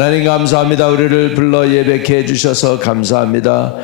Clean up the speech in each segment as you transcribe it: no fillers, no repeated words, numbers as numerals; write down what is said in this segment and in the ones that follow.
하나님 감사합니다. 우리를 불러 예배케 해주셔서 감사합니다.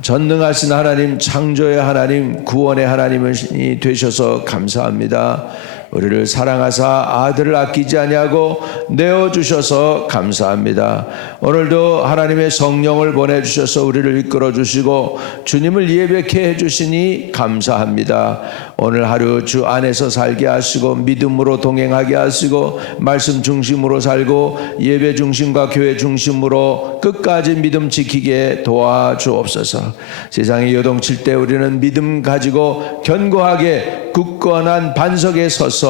전능하신 하나님, 창조의 하나님, 구원의 하나님이 되셔서 감사합니다. 우리를 사랑하사 아들을 아끼지 아니하고 내어주셔서 감사합니다. 오늘도 하나님의 성령을 보내주셔서 우리를 이끌어주시고 주님을 예배케 해주시니 감사합니다. 오늘 하루 주 안에서 살게 하시고 믿음으로 동행하게 하시고 말씀 중심으로 살고 예배 중심과 교회 중심으로 끝까지 믿음 지키게 도와주옵소서. 세상이 요동칠 때 우리는 믿음 가지고 견고하게 굳건한 반석에 서서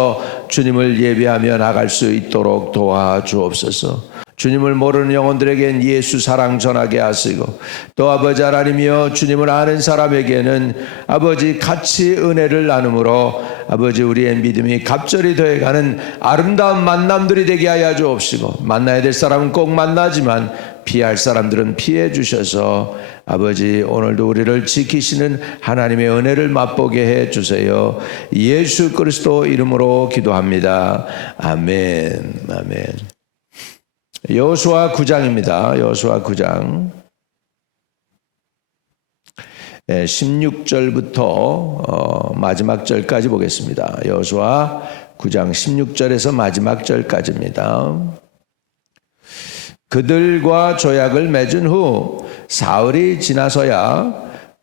주님을 예배하며 나갈 수 있도록 도와주옵소서. 주님을 모르는 영혼들에겐 예수 사랑 전하게 하시고 또 아버지 하나님이여 주님을 아는 사람에게는 아버지 같이 은혜를 나눔으로 아버지 우리의 믿음이 갑절이 되어가는 아름다운 만남들이 되게 하여 주옵시고 만나야 될 사람은 꼭 만나지만 피할 사람들은 피해 주셔서 아버지 오늘도 우리를 지키시는 하나님의 은혜를 맛보게 해 주세요. 예수 그리스도 이름으로 기도합니다. 아멘. 아멘. 여호수아 9장입니다. 여호수아 9장 16절부터 마지막 절까지 보겠습니다. 여호수아 9장 16절에서 마지막 절까지입니다. 그들과 조약을 맺은 후 사흘이 지나서야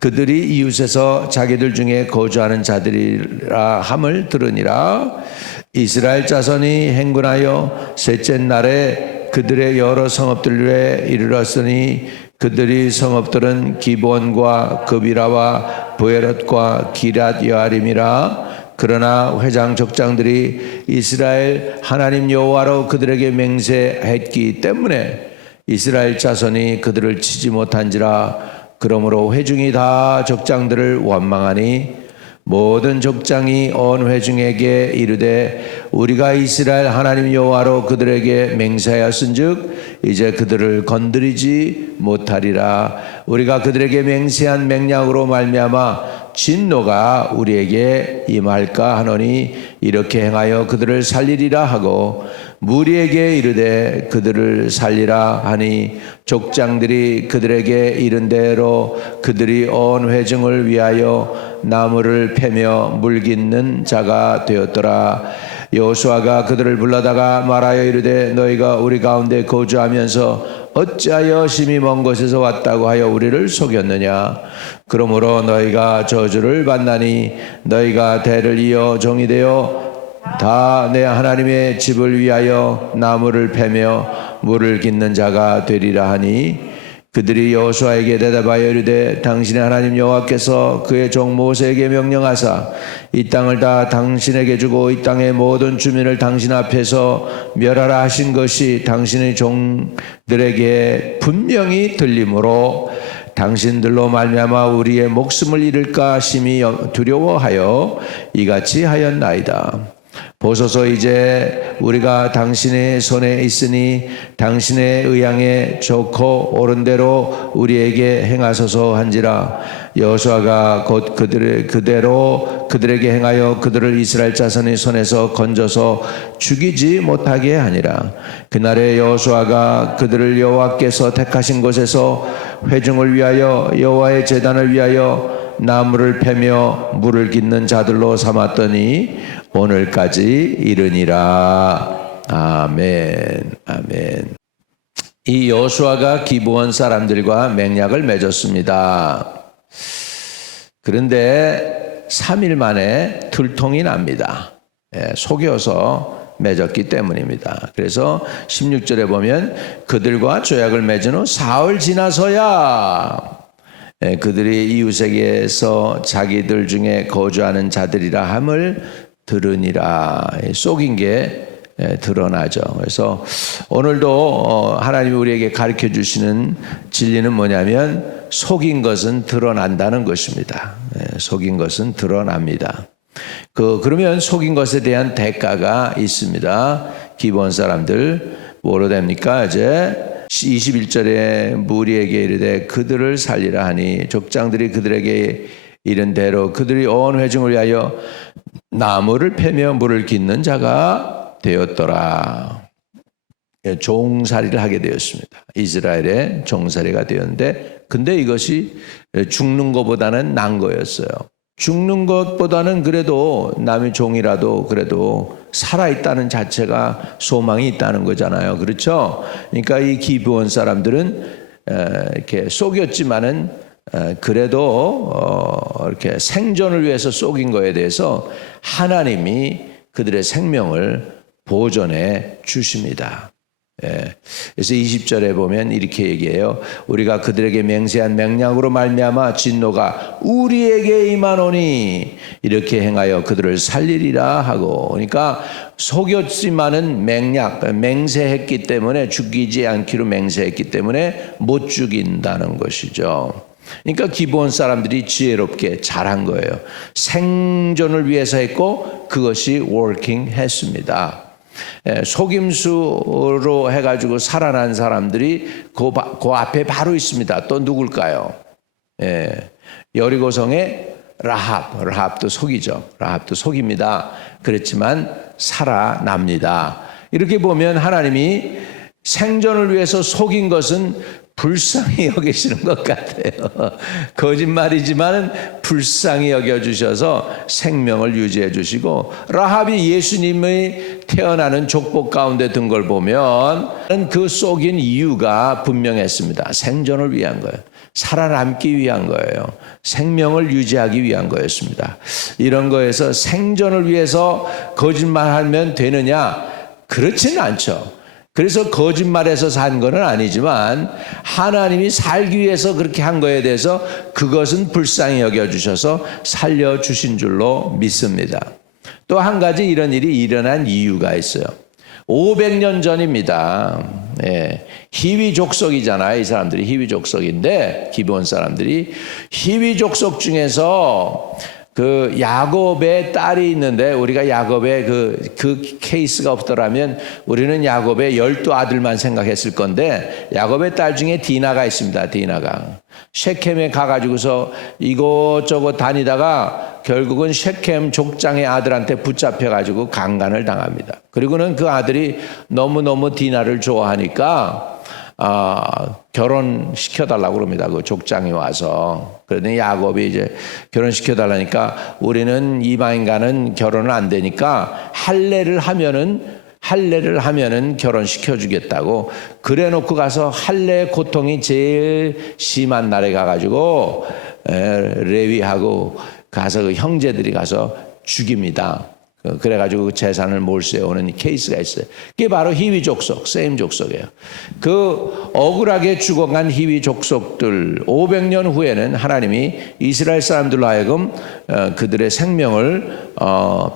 그들이 이웃에서 자기들 중에 거주하는 자들이라 함을 들으니라. 이스라엘 자손이 행군하여 셋째 날에 그들의 여러 성읍들에 이르렀으니 그들이 성읍들은 기브온과 그비라와 브에롯과 기럇 여아림이라. 그러나 회장 족장들이 이스라엘 하나님 여호와로 그들에게 맹세했기 때문에 이스라엘 자손이 그들을 치지 못한지라. 그러므로 회중이 다 족장들을 원망하니 모든 족장이 온 회중에게 이르되 우리가 이스라엘 하나님 여호와로 그들에게 맹세하였은즉 이제 그들을 건드리지 못하리라. 우리가 그들에게 맹세한 맹약으로 말미암아 진노가 우리에게 임할까 하노니 이렇게 행하여 그들을 살리리라 하고 무리에게 이르되 그들을 살리라 하니 족장들이 그들에게 이른 대로 그들이 온 회중을 위하여 나무를 패며 물깃는 자가 되었더라. 여호수아가 그들을 불러다가 말하여 이르되 너희가 우리 가운데 거주하면서 어찌하여 심히 먼 곳에서 왔다고 하여 우리를 속였느냐. 그러므로 너희가 저주를 받나니 너희가 대를 이어 종이 되어 다 내 하나님의 집을 위하여 나무를 패며 물을 깃는 자가 되리라 하니 그들이 여호수아에게 대답하여 이르되 당신의 하나님 여호와께서 그의 종 모세에게 명령하사 이 땅을 다 당신에게 주고 이 땅의 모든 주민을 당신 앞에서 멸하라 하신 것이 당신의 종들에게 분명히 들리므로 당신들로 말미암아 우리의 목숨을 잃을까 심히 두려워하여 이같이 하였나이다. 보소서 이제 우리가 당신의 손에 있으니 당신의 의향에 좋고 옳은 대로 우리에게 행하소서 한지라. 여호수아가 곧 그대로 그들에게 행하여 그들을 이스라엘 자손의 손에서 건져서 죽이지 못하게 하니라. 그날에 여호수아가 그들을 여호와께서 택하신 곳에서 회중을 위하여 여호와의 제단을 위하여 나무를 패며 물을 깃는 자들로 삼았더니 오늘까지 이르니라. 아멘. 아멘. 이 여호수아가 기브온 사람들과 맹약을 맺었습니다. 그런데 3일 만에 들통이 납니다. 속여서 맺었기 때문입니다. 그래서 16절에 보면 그들과 조약을 맺은 후 사흘 지나서야 그들이 이웃에게서 자기들 중에 거주하는 자들이라 함을 들으니라. 속인 게 드러나죠. 그래서 오늘도 하나님이 우리에게 가르쳐 주시는 진리는 뭐냐면 속인 것은 드러난다는 것입니다. 속인 것은 드러납니다. 그러면 속인 것에 대한 대가가 있습니다. 기브온 사람들 뭐로 됩니까? 이제 21절에 무리에게 이르되 그들을 살리라 하니 족장들이 그들에게 이른 대로 그들이 온 회중을 위하여 나무를 패며 물을 깃는 자가 되었더라. 종살이를 하게 되었습니다. 이스라엘의 종살이가 되었는데, 근데 이것이 죽는 것보다는 나은 거였어요. 죽는 것보다는 그래도 남의 종이라도 그래도 살아있다는 자체가 소망이 있다는 거잖아요. 그렇죠? 그러니까 이 기브온 사람들은 이렇게 속였지만은 그래도 이렇게 생존을 위해서 속인 거에 대해서 하나님이 그들의 생명을 보존해 주십니다. 그래서 20절에 보면 이렇게 얘기해요. 우리가 그들에게 맹세한 맹약으로 말미암아 진노가 우리에게 임하노니 이렇게 행하여 그들을 살리리라 하고, 그러니까 속였지만은 맹세했기 때문에, 죽이지 않기로 맹세했기 때문에 못 죽인다는 것이죠. 그러니까 기브온 사람들이 지혜롭게 잘한 거예요. 생존을 위해서 했고 그것이 워킹 했습니다. 속임수로 해가지고 살아난 사람들이 그 앞에 바로 있습니다. 또 누굴까요? 여리고성의 라합도 속이죠. 라합도 속입니다. 그렇지만 살아납니다. 이렇게 보면 하나님이 생존을 위해서 속인 것은 불쌍히 여기시는 것 같아요. 거짓말이지만 불쌍히 여겨주셔서 생명을 유지해 주시고, 라합이 예수님의 태어나는 족복 가운데 든 걸 보면 그 속인 이유가 분명했습니다. 생존을 위한 거예요. 살아남기 위한 거예요. 생명을 유지하기 위한 거였습니다. 이런 거에서 생존을 위해서 거짓말하면 되느냐? 그렇지는 않죠. 그래서 거짓말해서 산 건 아니지만 하나님이 살기 위해서 그렇게 한 거에 대해서 그것은 불쌍히 여겨주셔서 살려주신 줄로 믿습니다. 또 한 가지 이런 일이 일어난 이유가 있어요. 500년 전입니다. 히위 족속이잖아요. 이 사람들이 히위 족속인데, 기브온 사람들이 히위 족속 중에서 그 야곱의 딸이 있는데, 우리가 야곱의 그 케이스가 없더라면 우리는 야곱의 12아들만 생각했을 건데, 야곱의 딸 중에 디나가 있습니다. 디나가 셰켐에 가가지고서 이곳저곳 다니다가 결국은 셰켐 족장의 아들한테 붙잡혀가지고 강간을 당합니다. 그리고는 그 아들이 너무너무 디나를 좋아하니까 결혼시켜달라고 그럽니다. 그 족장이 와서. 그러더니 야곱이 이제 결혼시켜달라니까, 우리는 이방인과는 결혼은 안 되니까 할례를 하면은 결혼시켜주겠다고 그래 놓고 가서 할례 고통이 제일 심한 날에 가가지고 레위하고 가서 그 형제들이 가서 죽입니다. 그래가지고 그 재산을 몰수해오는 케이스가 있어요. 그게 바로 히위 족속, 세임 족속이에요. 그 억울하게 죽어간 히위 족속들 500년 후에는 하나님이 이스라엘 사람들로 하여금 그들의 생명을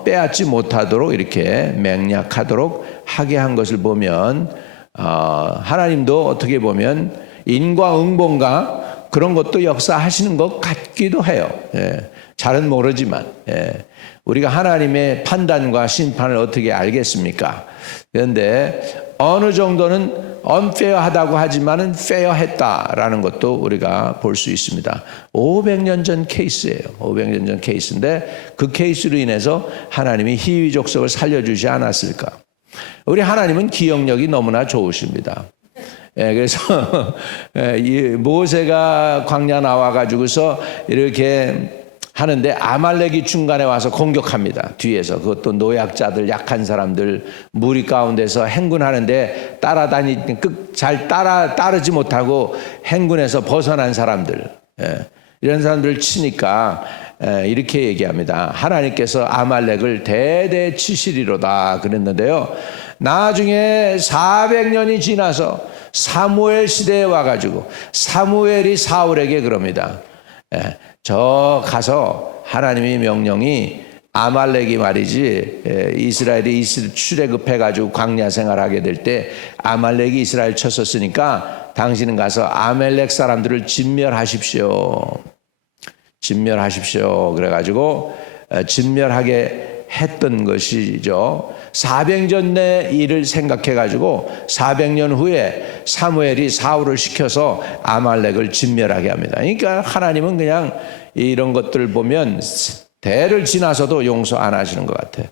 빼앗지 못하도록 이렇게 맹약하도록 하게 한 것을 보면, 하나님도 어떻게 보면 인과응보인가 그런 것도 역사하시는 것 같기도 해요. 잘은 모르지만. 우리가 하나님의 판단과 심판을 어떻게 알겠습니까? 그런데 어느 정도는 unfair하다고 하지만은 fair했다라는 것도 우리가 볼 수 있습니다. 500년 전 케이스예요. 500년 전 케이스인데 그 케이스로 인해서 하나님이 히위 족속을 살려주지 않았을까? 우리 하나님은 기억력이 너무나 좋으십니다. 그래서 모세가 광야 나와가지고서 이렇게 하는데 아말렉이 중간에 와서 공격합니다. 뒤에서. 그것도 노약자들, 약한 사람들, 무리 가운데서 행군하는데 잘 따르지 못하고 행군에서 벗어난 사람들, 이런 사람들을 치니까 이렇게 얘기합니다. 하나님께서 아말렉을 대대 치시리로다 그랬는데요. 나중에 400년이 지나서 사무엘 시대에 와가지고 사무엘이 사울에게 그럽니다. 저 가서 하나님의 명령이 아말렉이 말이지, 이스라엘이 출애굽해가지고 광야 생활하게 될 때 아말렉이 이스라엘 쳤었으니까 당신은 가서 아말렉 사람들을 진멸하십시오. 그래가지고 진멸하게 했던 것이죠. 400년의 일을 생각해가지고 400년 후에 사무엘이 사울을 시켜서 아말렉을 진멸하게 합니다. 그러니까 하나님은 그냥 이런 것들을 보면 대를 지나서도 용서 안 하시는 것 같아요.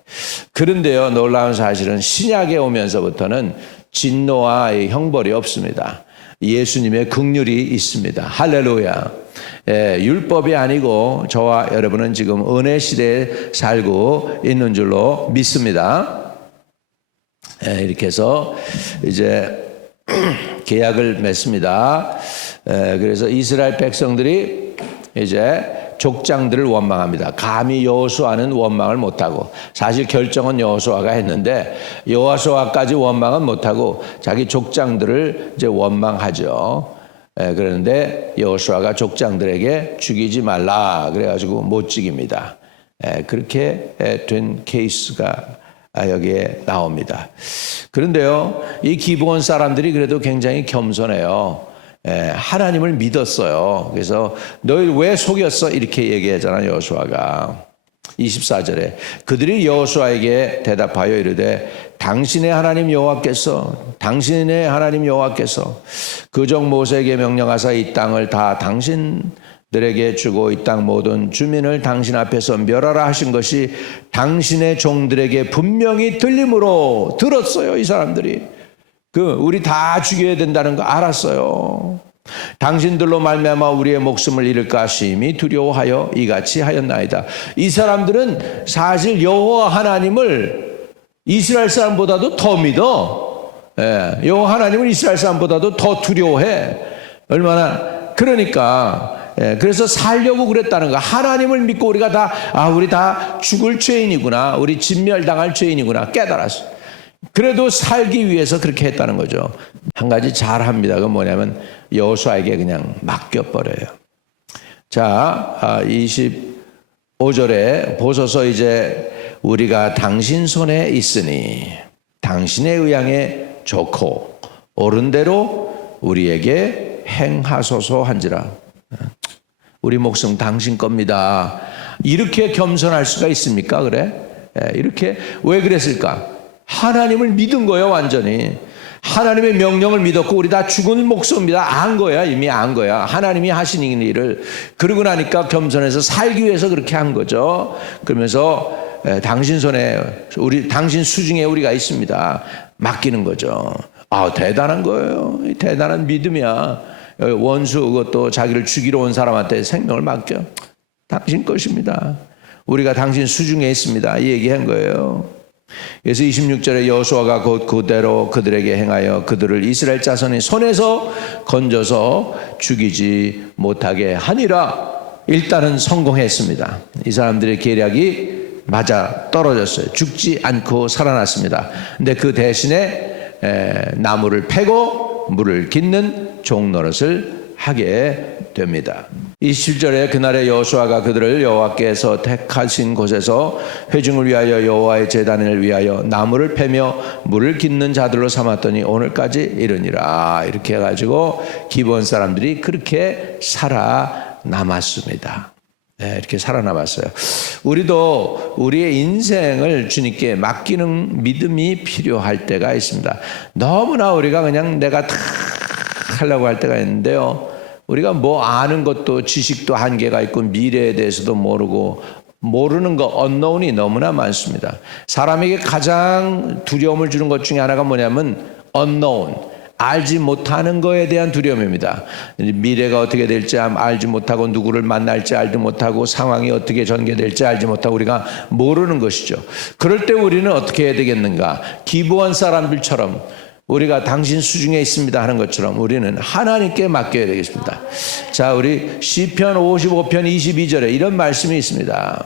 그런데요, 놀라운 사실은 신약에 오면서부터는 진노와 형벌이 없습니다. 예수님의 긍휼이 있습니다. 할렐루야. 율법이 아니고 저와 여러분은 지금 은혜 시대에 살고 있는 줄로 믿습니다. 이렇게 해서 이제 계약을 맺습니다. 그래서 이스라엘 백성들이 이제 족장들을 원망합니다. 감히 여호수아는 원망을 못하고, 사실 결정은 여호수아가 했는데 여호수아까지 원망은 못하고 자기 족장들을 이제 원망하죠. 그런데 여호수아가 족장들에게 죽이지 말라 그래가지고 못 죽입니다. 그렇게 된 케이스가 여기에 나옵니다. 그런데요, 이 기브온 사람들이 그래도 굉장히 겸손해요. 하나님을 믿었어요. 그래서 너희 왜 속였어? 이렇게 얘기하잖아요, 여호수아가. 24절에 그들이 여호수아에게 대답하여 이르되 당신의 하나님 여호와께서 그종 모세에게 명령하사 이 땅을 다 당신들에게 주고 이 땅 모든 주민을 당신 앞에서 멸하라 하신 것이 당신의 종들에게 분명히 들림으로 들었어요. 이 사람들이 우리 다 죽여야 된다는 거 알았어요. 당신들로 말미암아 우리의 목숨을 잃을까 심히 두려워하여 이같이 하였나이다. 이 사람들은 사실 여호와 하나님을 이스라엘 사람보다도 더 믿어. 여호와 하나님을 이스라엘 사람보다도 더 두려워해. 얼마나 그러니까 그래서 살려고 그랬다는 거. 하나님을 믿고 우리 다 죽을 죄인이구나, 우리 진멸당할 죄인이구나 깨달았어. 그래도 살기 위해서 그렇게 했다는 거죠. 한 가지 잘합니다. 그건 뭐냐면 여호수아에게 그냥 맡겨버려요. 자, 25절에 보소서 이제 우리가 당신 손에 있으니 당신의 의향에 좋고 옳은 대로 우리에게 행하소서 한지라. 우리 목숨 당신 겁니다. 이렇게 겸손할 수가 있습니까? 그래? 이렇게 왜 그랬을까? 하나님을 믿은 거예요. 완전히 하나님의 명령을 믿었고 우리 다 죽은 목숨입니다. 안 거야. 이미 안 거야. 하나님이 하시는 일을. 그러고 나니까 겸손해서 살기 위해서 그렇게 한 거죠. 그러면서 당신 손에 당신 수중에 우리가 있습니다. 맡기는 거죠. 대단한 거예요. 대단한 믿음이야. 원수 그것도 자기를 죽이러 온 사람한테 생명을 맡겨. 당신 것입니다. 우리가 당신 수중에 있습니다. 이 얘기한 거예요. 그래서 26절에 여호수아가 곧 그대로 그들에게 행하여 그들을 이스라엘 자손의 손에서 건져서 죽이지 못하게 하니라. 일단은 성공했습니다. 이 사람들의 계략이 맞아 떨어졌어요. 죽지 않고 살아났습니다. 근데 그 대신에 나무를 패고 물을 깃는 종노릇을 하게 됩니다. 27절에 그날에 여호수아가 그들을 여호와께서 택하신 곳에서 회중을 위하여 여호와의 제단을 위하여 나무를 패며 물을 깃는 자들로 삼았더니 오늘까지 이르니라. 이렇게 해가지고 기브온 사람들이 그렇게 살아남았습니다. 이렇게 살아남았어요. 우리도 우리의 인생을 주님께 맡기는 믿음이 필요할 때가 있습니다. 너무나 우리가 그냥 내가 다 하려고 할 때가 있는데요, 우리가 뭐 아는 것도 지식도 한계가 있고 미래에 대해서도 모르는 거 unknown이 너무나 많습니다. 사람에게 가장 두려움을 주는 것 중에 하나가 뭐냐면 unknown, 알지 못하는 거에 대한 두려움입니다. 미래가 어떻게 될지 알지 못하고 누구를 만날지 알지 못하고 상황이 어떻게 전개될지 알지 못하고 우리가 모르는 것이죠. 그럴 때 우리는 어떻게 해야 되겠는가? 기브온 사람들처럼 우리가 당신 수중에 있습니다 하는 것처럼 우리는 하나님께 맡겨야 되겠습니다. 자, 우리 시편 55편 22절에 이런 말씀이 있습니다.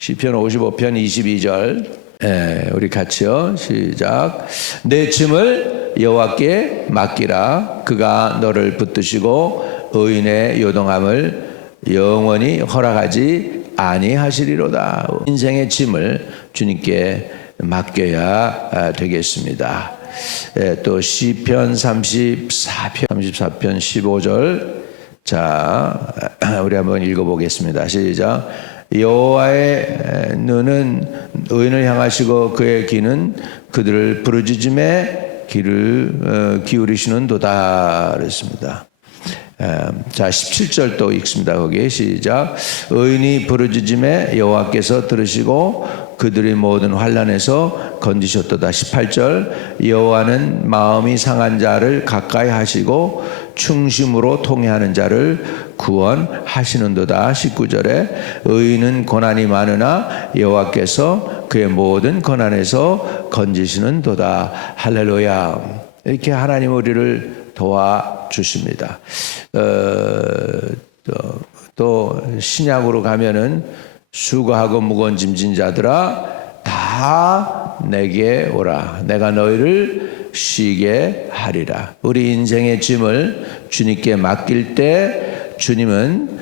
시편 55편 22절. 우리 같이요. 시작. 내 짐을 여호와께 맡기라. 그가 너를 붙드시고 의인의 요동함을 영원히 허락하지 아니하시리로다. 인생의 짐을 주님께 맡겨야 되겠습니다. 또 시편 34편 15절. 자, 우리 한번 읽어보겠습니다. 시작. 여호와의 눈은 의인을 향하시고 그의 귀는 그들을 부르짖음에 귀를 기울이시는도다 그랬습니다. 자, 17절 또 읽습니다. 거기 시작. 의인이 부르짖음에 여호와께서 들으시고 그들의 모든 환난에서 건지셨도다. 18절 여호와는 마음이 상한 자를 가까이 하시고 충심으로 통회하는 자를 구원하시는도다. 19절에 의인은 고난이 많으나 여호와께서 그의 모든 고난에서 건지시는도다. 할렐루야. 이렇게 하나님 우리를 도와주십니다. 또 신약으로 가면은 수고하고 무거운 짐진 자들아 다 내게 오라. 내가 너희를 쉬게 하리라. 우리 인생의 짐을 주님께 맡길 때 주님은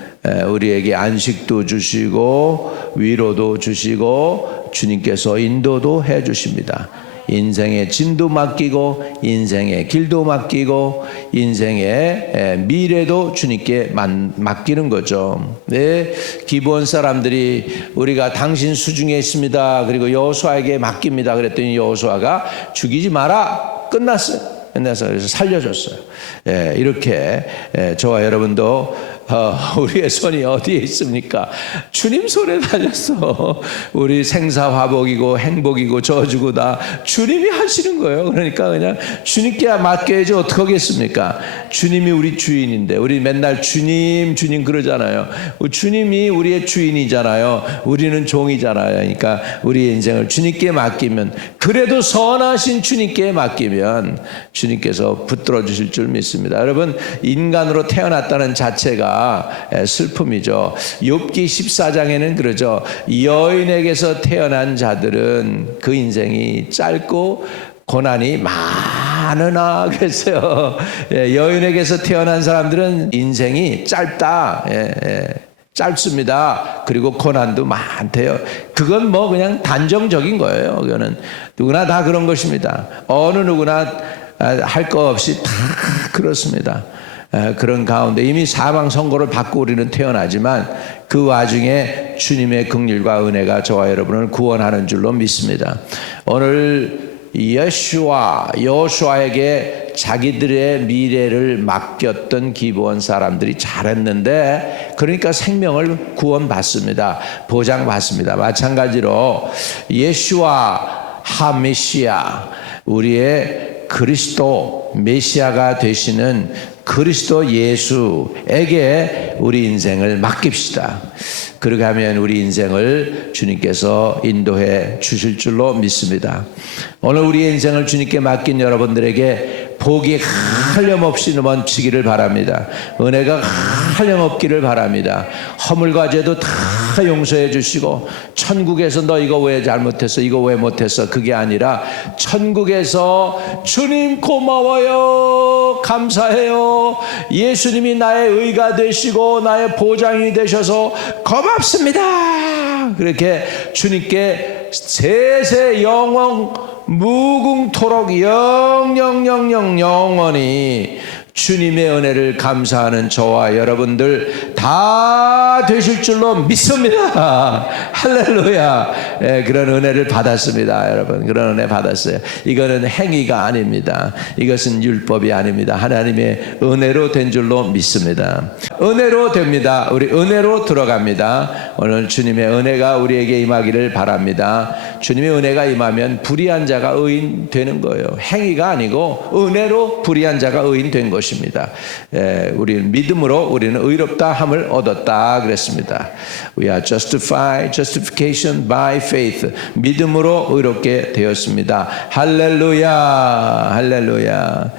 우리에게 안식도 주시고 위로도 주시고 주님께서 인도도 해 주십니다. 인생의 짐도 맡기고 인생의 길도 맡기고 인생의 미래도 주님께 맡기는 거죠. 네, 기브온 사람들이 우리가 당신 수중에 있습니다. 그리고 여호수아에게 맡깁니다. 그랬더니 여호수아가 죽이지 마라. 끝났어요. 그래서 살려줬어요. 이렇게 저와 여러분도 우리의 손이 어디에 있습니까? 주님 손에 달렸어. 우리 생사화복이고 행복이고 저주고 다 주님이 하시는 거예요. 그러니까 그냥 주님께 맡겨야지 어떻게 하겠습니까? 주님이 우리 주인인데 우리 맨날 주님 주님 그러잖아요. 주님이 우리의 주인이잖아요. 우리는 종이잖아요. 그러니까 우리 인생을 주님께 맡기면, 그래도 선하신 주님께 맡기면 주님께서 붙들어 주실 줄 믿습니다. 여러분, 인간으로 태어났다는 자체가 슬픔이죠. 욥기 14장에는 그러죠. 여인에게서 태어난 자들은 그 인생이 짧고 고난이 많으나 그랬어요. 여인에게서 태어난 사람들은 인생이 짧다. 짧습니다. 그리고 고난도 많대요. 그건 뭐 그냥 단정적인 거예요. 그거는 누구나 다 그런 것입니다. 어느 누구나 할 거 없이 다 그렇습니다. 그런 가운데 이미 사망 선고를 받고 우리는 태어나지만 그 와중에 주님의 긍휼과 은혜가 저와 여러분을 구원하는 줄로 믿습니다. 오늘 여호수아에게 자기들의 미래를 맡겼던 기브온 사람들이 잘했는데, 그러니까 생명을 구원받습니다. 보장받습니다. 마찬가지로 예수와 하메시아, 우리의 그리스도 메시아가 되시는 그리스도 예수에게 우리 인생을 맡깁시다. 그렇게 하면 우리 인생을 주님께서 인도해 주실 줄로 믿습니다. 오늘 우리의 인생을 주님께 맡긴 여러분들에게 복이 한렴없이 넘치기를 바랍니다. 은혜가 한렴없기를 바랍니다. 허물과 죄도 다 용서해 주시고, 천국에서 너 이거 왜 잘못했어, 이거 왜 못했어, 그게 아니라 천국에서 주님 고마워요, 감사해요, 예수님이 나의 의가 되시고 나의 보장이 되셔서 고맙습니다. 그렇게 주님께 세세 영원 무궁토록 영원히 주님의 은혜를 감사하는 저와 여러분들 다 되실 줄로 믿습니다. 할렐루야. 그런 은혜를 받았습니다. 여러분, 그런 은혜 받았어요. 이거는 행위가 아닙니다. 이것은 율법이 아닙니다. 하나님의 은혜로 된 줄로 믿습니다. 은혜로 됩니다. 우리 은혜로 들어갑니다. 오늘 주님의 은혜가 우리에게 임하기를 바랍니다. 주님의 은혜가 임하면 불의한 자가 의인 되는 거예요. 행위가 아니고 은혜로 불의한 자가 의인 된 것입니다. 우리는 믿음으로 우리는 의롭다 함을 얻었다 그랬습니다. We are justified, justification by faith. 믿음으로 의롭게 되었습니다. 할렐루야, 할렐루야.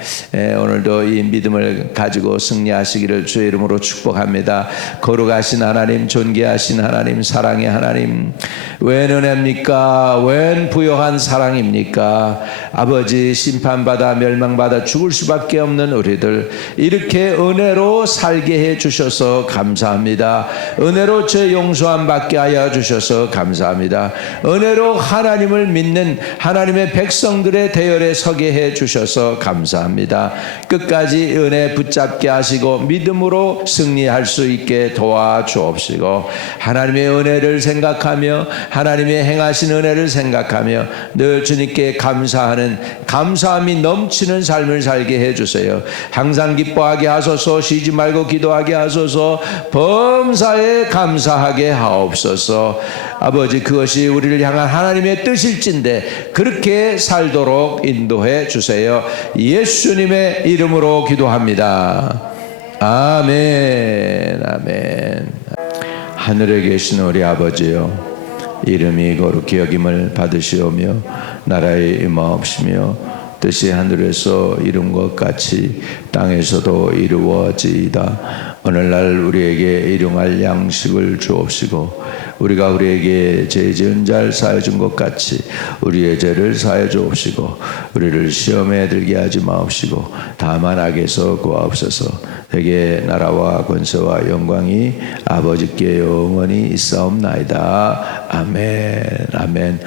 오늘도 이 믿음을 가지고 승리하시기를 주의 이름으로 축복합니다. 거룩하신 하나님, 존귀하신 하나님, 사랑의 하나님, 웬 은혜입니까? 웬 부요한 사랑입니까? 아버지, 심판받아 멸망받아 죽을 수밖에 없는 우리들 이렇게 은혜로 살게 해 주셔서 감사합니다. 은혜로 죄 용서함 받게 하여 주셔서 감사합니다. 은혜로 하나님을 믿는 하나님의 백성들의 대열에 서게 해 주셔서 감사합니다. 끝까지 은혜 붙잡게 하시고 믿음으로 승리할 수 있게 도와주옵시고, 하나님의 은혜를 생각하며 하나님의 행하신 은혜를 생각하며 늘 주님께 감사하는 감사함이 넘치는 삶을 살게 해 주세요. 항상 기뻐하게 하소서. 쉬지 말고 기도하게 하소서. 범사에 감사하게 하옵소서. 아버지, 그것이 우리를 향한 하나님의 뜻일진데 그렇게 살도록 인도해 주세요. 예수님의 이름으로 기도합니다. 아멘. 아멘. 하늘에 계신 우리 아버지요, 이름이 거룩히 여김을 받으시오며 나라의 임하옵시며 뜻이 하늘에서 이룬 것 같이 땅에서도 이루어지이다. 오늘날 우리에게 일용할 양식을 주옵시고 우리가 우리에게 죄 지은 자를 사하여 준 것 같이 우리의 죄를 사하여 주옵시고 우리를 시험에 들게 하지 마옵시고 다만 악에서 구하옵소서. 되게 나라와 권세와 영광이 아버지께 영원히 있사옵나이다. 아멘. 아멘.